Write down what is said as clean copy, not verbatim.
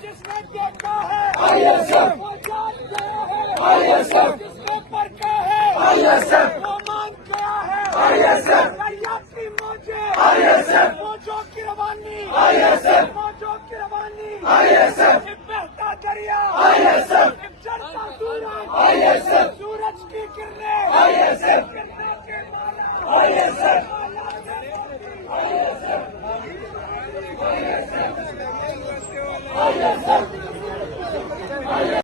जिसने देखा है वो जान गया है, जिसने परखा है वो मान गया है। दरियाती मौजों की रवानी, मौजों की रवानी, एक बहता दरिया, एक चढ़ता सूरज, सूरज की किरणें, किरणों के माला